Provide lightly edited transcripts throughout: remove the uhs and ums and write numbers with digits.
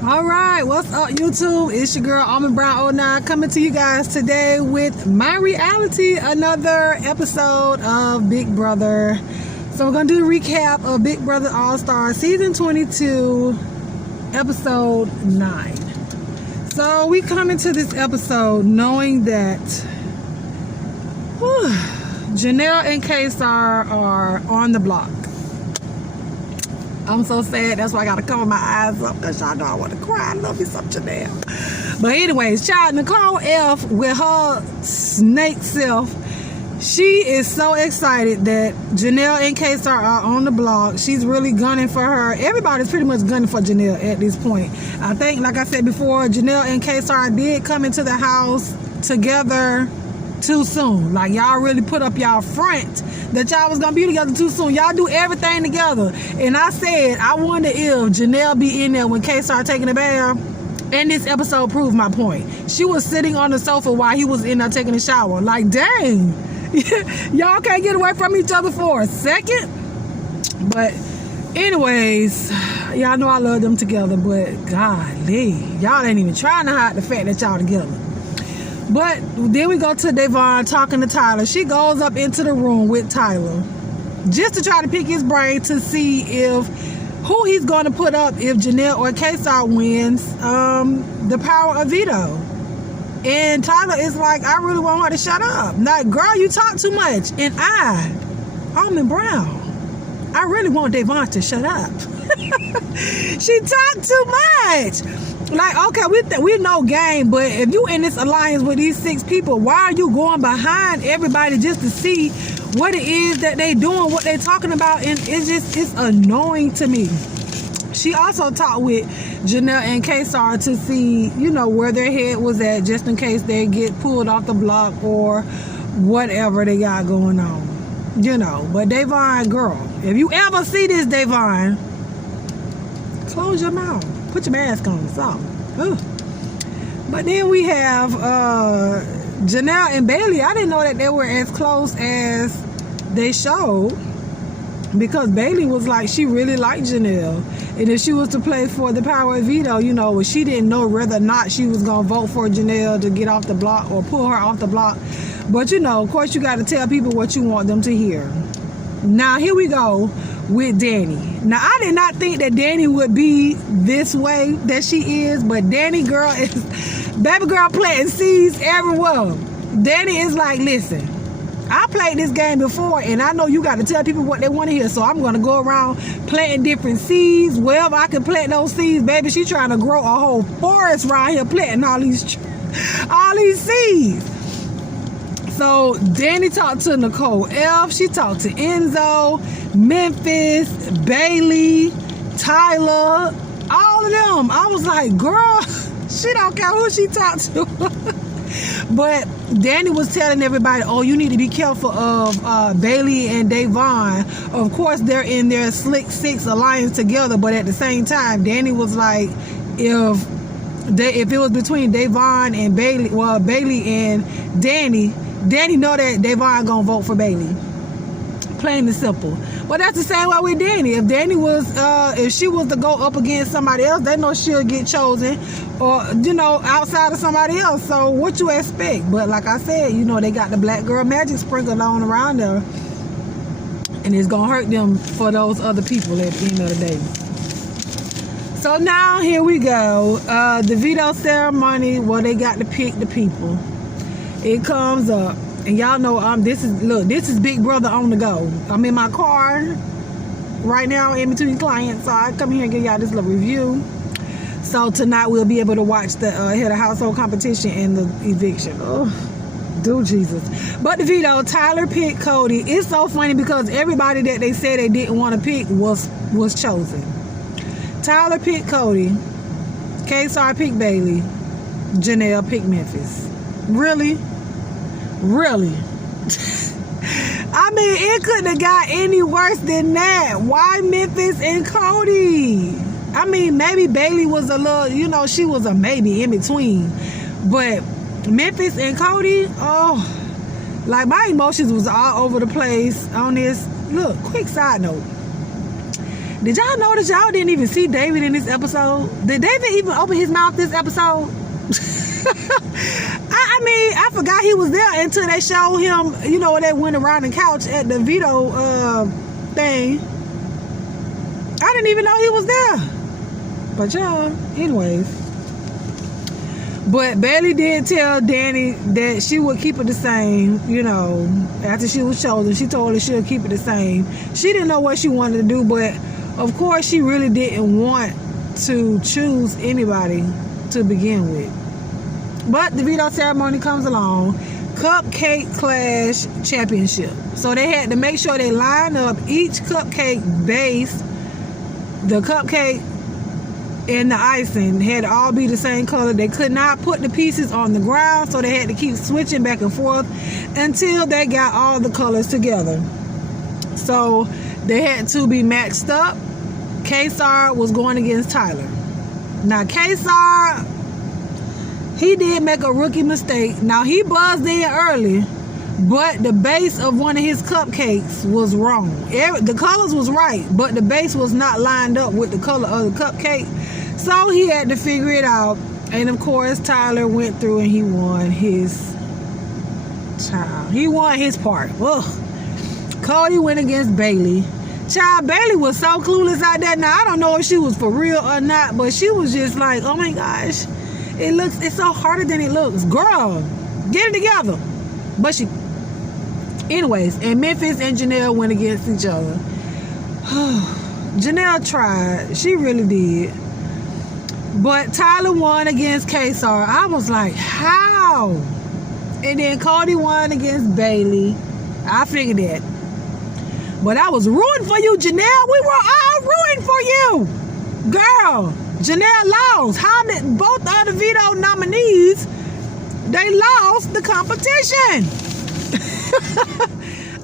All right, what's up, YouTube? It's your girl Almond Brown 09 coming to you guys today with my reality, another episode of Big Brother. So we're gonna do the recap of Big Brother All-Star season 22, episode 9. So we come into this episode knowing that Janelle and Kaysar are on the block. I'm so sad. That's why I gotta cover my eyes up because y'all know I want to cry. I love you some Janelle. But anyways, child Nicole F with her snake self, she is so excited that Janelle and Kaysar are on the block. She's really gunning for her. Everybody's pretty much gunning for Janelle at this point. I think, like I said before, Janelle and Kaysar did come into the house together too soon. Like, y'all really put up y'all front that y'all was gonna be together too soon. Y'all do everything together. And I said, I wonder if Janelle be in there when Kaysar taking a bath. And this episode proved my point. She was sitting on the sofa while he was in there taking a shower. Like, dang. Y'all can't get away from each other for a second. But anyways, y'all know I love them together. But golly, y'all ain't even trying to hide the fact that y'all together. But then we go to Devon talking to Tyler. She goes up into the room with Tyler just to try to pick his brain to see if who he's going to put up if Janelle or Kaysar wins the power of veto. And Tyler is like, I really want her to shut up. Like, girl, you talk too much. And Almond Brown, I really want Devon to shut up. She talked too much. Like, okay, we know game, but if you in this alliance with these 6 people, why are you going behind everybody just to see what it is that they doing, what they talking about? And it's annoying to me. She also talked with Janelle and Kaysar to see, you know, where their head was at, just in case they get pulled off the block or whatever they got going on, you know. But Devon, girl, if you ever see this, Devon, close your mouth. Put your mask on or something. Ugh. But then we have Janelle and Bailey. I didn't know that they were as close as they showed, because Bailey was like, she really liked Janelle. And if she was to play for the power of veto, you know, she didn't know whether or not she was going to vote for Janelle to get off the block or pull her off the block. But, you know, of course, you got to tell people what you want them to hear. Now, here we go with Danny. Now, I did not think that Danny would be this way that she is, but Danny girl is, baby girl planting seeds everywhere. Danny is like, listen, I played this game before, and I know you got to tell people what they want to hear, so I'm going to go around planting different seeds. Wherever I can plant those seeds, baby, she's trying to grow a whole forest around here planting all these seeds. So Danny talked to Nicole F. She talked to Enzo, Memphis, Bailey, Tyler, all of them. I was like, girl, she don't care who she talked to. But Danny was telling everybody, oh, you need to be careful of Bailey and Devon. Of course, they're in their Slick 6 alliance together, but at the same time, Danny was like, if it was between Devon and Bailey, well, Bailey and Danny know that Devon gonna vote for Bailey. Plain and simple. Well, that's the same way with Danny. If Danny was, if she was to go up against somebody else, they know she'll get chosen, or, you know, outside of somebody else. So what you expect? But like I said, you know, they got the black girl magic sprinkled on around there, and it's gonna hurt them for those other people at the end of the day. So now here we go. The veto ceremony, well, they got to pick the people. It comes up, and y'all know this is Big Brother on the go. I'm in my car right now in between clients, so I come here and give y'all this little review. So tonight we'll be able to watch the head of household competition and the eviction. Oh, do Jesus. But the veto, Tyler picked Cody. It's so funny because everybody that they said they didn't want to pick was chosen. Tyler picked Cody, Kaysar picked Bailey, Janelle picked Memphis. Really? Really? I mean, it couldn't have got any worse than that. Why Memphis and Cody? I mean, maybe Bailey was a little, you know, she was a maybe in between. But Memphis and Cody, oh, like my emotions was all over the place on this. Look, quick side note. Did y'all notice y'all didn't even see David in this episode? Did David even open his mouth this episode? I mean, I forgot he was there until they showed him, you know, when they went around the couch at the veto thing. I didn't even know he was there. But y'all, anyways. But Bailey did tell Danny that she would keep it the same, you know, after she was chosen. She told her she'll keep it the same. She didn't know what she wanted to do, but of course she really didn't want to choose anybody to begin with. But the veto ceremony comes along. Cupcake Clash Championship. So they had to make sure they line up each cupcake base. The cupcake and the icing had to all be the same color. They could not put the pieces on the ground, so they had to keep switching back and forth until they got all the colors together. So they had to be matched up. Kesar was going against Tyler. Now Kesar, he did make a rookie mistake. Now he buzzed in early, but the base of one of his cupcakes was wrong. The colors was right, but the base was not lined up with the color of the cupcake. So he had to figure it out. And of course, Tyler went through and he won his child. He won his part. Ugh. Cody went against Bailey. Child, Bailey was so clueless out there. Now, I don't know if she was for real or not, but she was just like, oh my gosh, it's so harder than it looks. Girl, get it together. But she, anyways, and Memphis and Janelle went against each other. Janelle tried. She really did. But Tyler won against Kesar. I was like, how? And then Cody won against Bailey. I figured that. But I was rooting for you, Janelle. We were all rooting for you. Girl, Janelle lost. Both of the veto nominees, they lost the competition.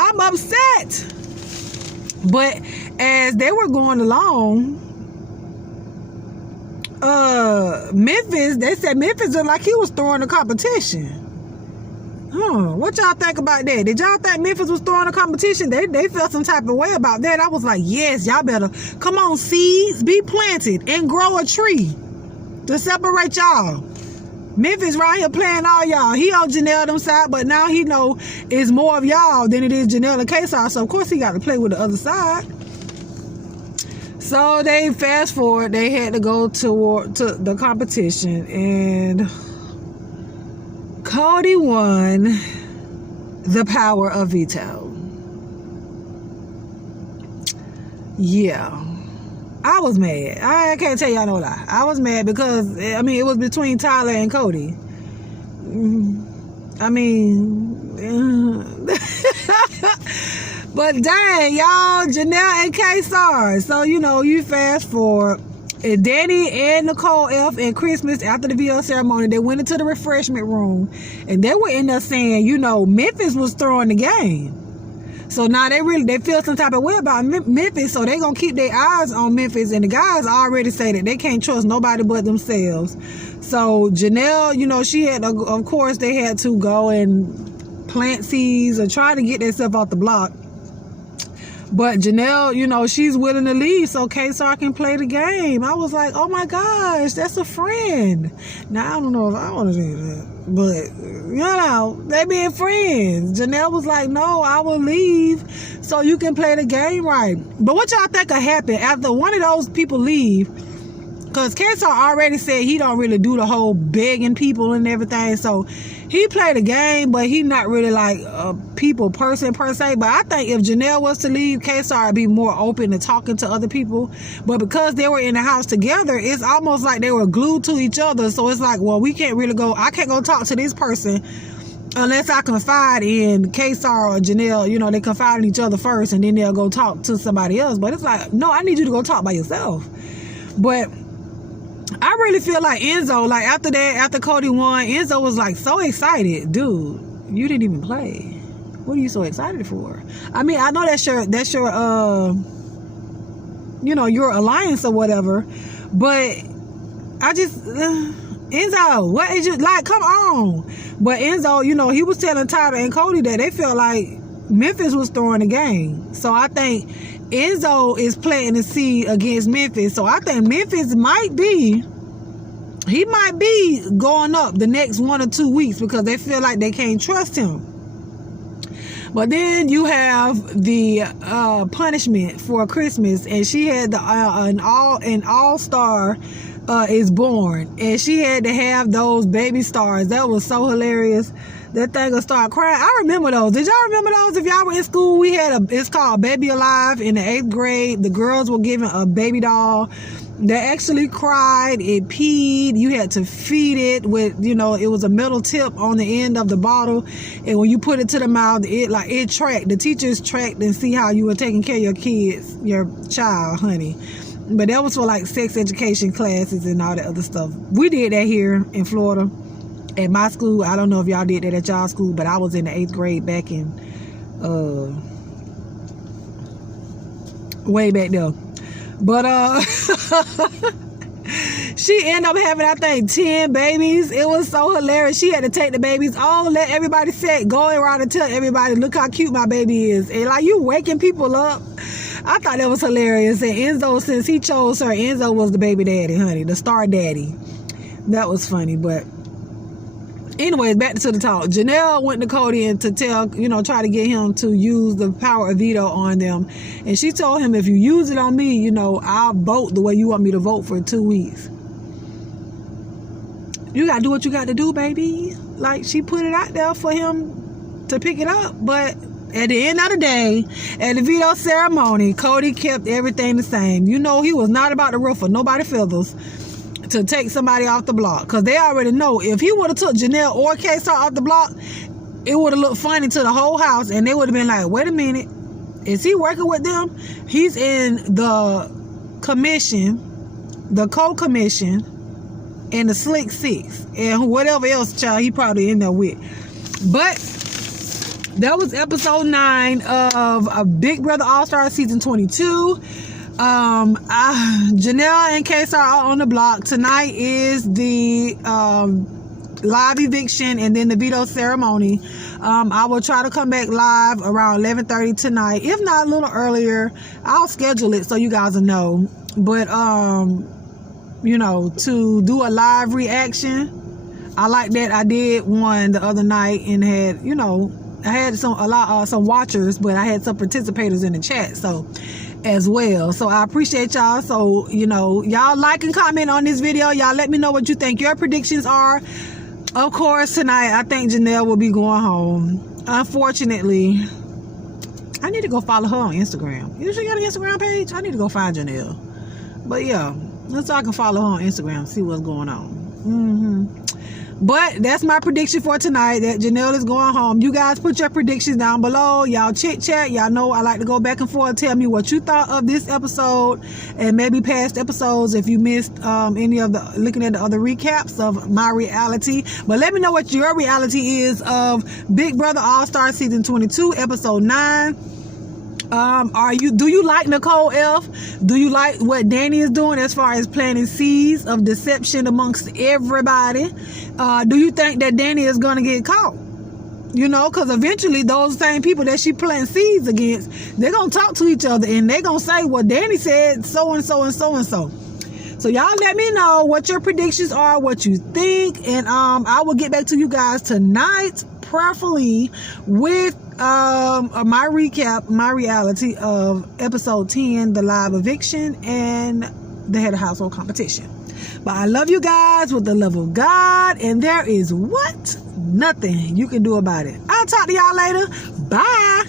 I'm upset. But as they were going along, Memphis, they said Memphis looked like he was throwing the competition. What y'all think about that? Did y'all think Memphis was throwing a competition? They felt some type of way about that. I was like, yes, y'all better come on, seeds be planted and grow a tree to separate y'all. Memphis right here playing all y'all. He on Janelle them side, but now he know it's more of y'all than it is Janelle and Kesar. So of course he got to play with the other side. So they fast forward. They had to go to the competition, and Cody won the power of veto. Yeah. I was mad. I can't tell y'all no lie. I was mad because, I mean, it was between Tyler and Cody. I mean, but dang, y'all, Janelle and Kesar. So, you know, you fast forward. And Danny and Nicole F. and Christmas, after the veto ceremony, they went into the refreshment room. And they were in there saying, you know, Memphis was throwing the game. So now they feel some type of way about Memphis, so they gonna keep their eyes on Memphis. And the guys already say that they can't trust nobody but themselves. So Janelle, you know, she had, of course, they had to go and plant seeds or try to get themselves off the block. But Janelle, you know, she's willing to leave so Kesar can play the game. I was like, oh my gosh, that's a friend. Now, I don't know if I want to do that. But, you know, they being friends. Janelle was like, no, I will leave so you can play the game right. But what y'all think will happen after one of those people leave? Because Kesar already said he don't really do the whole begging people and everything. So he played the game, but he not really like a people person per se. But I think if Janelle was to leave, Kesar would be more open to talking to other people. But because they were in the house together, it's almost like they were glued to each other. So it's like, well, we can't really go, I can't go talk to this person unless I confide in Kesar or Janelle. You know, they confide in each other first and then they'll go talk to somebody else. But it's like, no, I need you to go talk by yourself. But I really feel like Enzo, like after Cody won, Enzo was like so excited. Dude, you didn't even play. What are you so excited for? I mean, I know that's your you know, your alliance or whatever, but I just Enzo, what is you like? Come on. But Enzo, you know, he was telling Tyler and Cody that they felt like Memphis was throwing the game. So I think Enzo is planting the seed against Memphis. So I think Memphis might be going up the next 1 or 2 weeks because they feel like they can't trust him. But then you have the punishment for Christmas, and she had an all-star is born, and she had to have those baby stars. That was so hilarious. That thing will start crying. I remember those. Did y'all remember those? If y'all were in school, we had it's called Baby Alive in the 8th grade. The girls were given a baby doll that actually cried. It peed. You had to feed it with, it was a metal tip on the end of the bottle, and when you put it to the mouth, it tracked. The teachers tracked and see how you were taking care of your child, honey. But that was for like sex education classes and all that other stuff. We did that here in Florida at my school. I don't know if y'all did that at y'all school, but I was in the 8th grade back in way back there. But she ended up having, I think, 10 babies. It was so hilarious. She had to take the babies. Let everybody sit, go around and tell everybody, look how cute my baby is. And like, you waking people up. I thought that was hilarious. And Enzo, since he chose her, Enzo was the baby daddy, honey, the star daddy. That was funny. But anyways, back to the talk. Janelle went to Cody and to tell, try to get him to use the power of veto on them. And she told him, if you use it on me, I'll vote the way you want me to vote for 2 weeks. You got to do what you got to do, baby. Like, she put it out there for him to pick it up. But at the end of the day, at the veto ceremony, Cody kept everything the same. He was not about to ruffle nobody feathers to take somebody off the block, because they already know if he would have took Janelle or K-Star off the block, it would have looked funny to the whole house, and they would have been like, wait a minute, is he working with them? He's in the commission, the co-commission, and the Slick Six, and whatever else child he probably in there with. But that was episode 9 of Big Brother All-Star season 22. Janelle and K-Star are on the block. Tonight is the live eviction and then the veto ceremony. I will try to come back live around 11:30 tonight. If not a little earlier, I'll schedule it so you guys will know. But to do a live reaction, I like that. I did one the other night and had, I had some watchers, but I had some participators in the chat, so as well. So I appreciate y'all. So y'all like and comment on this video. Y'all let me know what you think your predictions are. Of course, tonight I think Janelle will be going home. Unfortunately, I need to go follow her on Instagram. You sure you got an Instagram page? I need to go find Janelle. But yeah, so I can follow her on Instagram, see what's going on. But that's my prediction for tonight, that Janelle is going home. You guys put your predictions down below. Y'all chit chat. Y'all know I like to go back and forth. Tell me what you thought of this episode and maybe past episodes if you missed looking at the other recaps of my reality. But let me know what your reality is of Big Brother All-Star season 22 episode 9. Do you like Nicole F? Do you like what Danny is doing as far as planting seeds of deception amongst everybody? Do you think that Danny is going to get caught? Because eventually those same people that she planting seeds against, they're going to talk to each other and they're going to say, well, Danny said so and so and so and so. So y'all let me know what your predictions are, what you think, and I will get back to you guys tonight, prayerfully, with my recap, my reality of episode 10, the live eviction, and the head of household competition. But I love you guys with the love of God, and there is nothing you can do about it. I'll talk to y'all later. Bye.